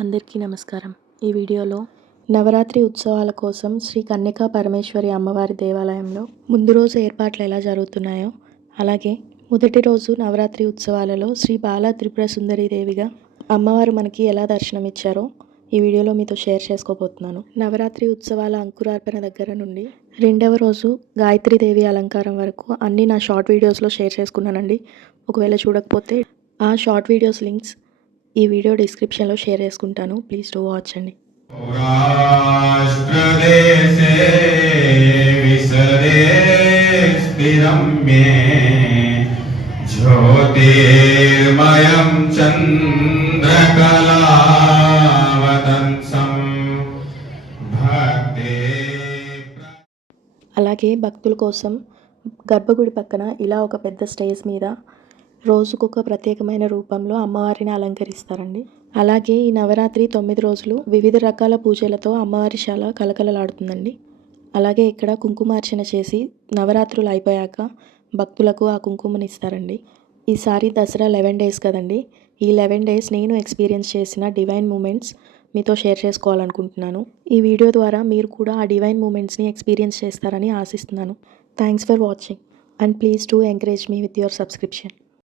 అందరికీ నమస్కారం. ఈ వీడియోలో నవరాత్రి ఉత్సవాల కోసం శ్రీ కన్యకా పరమేశ్వరి అమ్మవారి దేవాలయంలో ముందు రోజు ఏర్పాట్లు ఎలా జరుగుతున్నాయో అలాగే మొదటి రోజు నవరాత్రి ఉత్సవాలలో శ్రీ బాల త్రిపుర సుందరి దేవిగా అమ్మవారు మనకి ఎలా దర్శనమిచ్చారో ఈ వీడియోలో మీతో షేర్ చేసుకోబోతున్నాను. నవరాత్రి ఉత్సవాల అంకురార్పణ దగ్గర నుండి రెండవ రోజు గాయత్రి దేవి అలంకారం వరకు అన్నీ నా షార్ట్ వీడియోస్లో షేర్ చేసుకున్నానండి. ఒకవేళ చూడకపోతే ఆ షార్ట్ వీడియోస్ లింక్స్ ఈ వీడియో డిస్క్రిప్షన్లో షేర్ చేసుకుంటాను. ప్లీజ్ డూ వాచ్ అండి. జ్యోతిర్మయం అలాగే భక్తుల కోసం గర్భగుడి పక్కన ఇలా ఒక పెద్ద స్టేజ్ మీద రోజుకొక ప్రత్యేకమైన రూపంలో అమ్మవారిని అలంకరిస్తారండి. అలాగే ఈ నవరాత్రి తొమ్మిది రోజులు వివిధ రకాల పూజలతో అమ్మవారి శాల కలకలలాడుతుందండి. అలాగే ఇక్కడ కుంకుమార్చన చేసి నవరాత్రులు అయిపోయాక భక్తులకు ఆ కుంకుమని ఇస్తారండి ఈసారి దసరా లెవెన్ డేస్ కదండి. ఈ లెవెన్ డేస్ నేను ఎక్స్పీరియన్స్ చేసిన డివైన్ మూమెంట్స్ మీతో షేర్ చేసుకోవాలనుకుంటున్నాను. ఈ వీడియో ద్వారా మీరు కూడా ఆ డివైన్ మూమెంట్స్ని ఎక్స్పీరియన్స్ చేస్తారని ఆశిస్తున్నాను. Thanks for watching and please to encourage me with your subscription.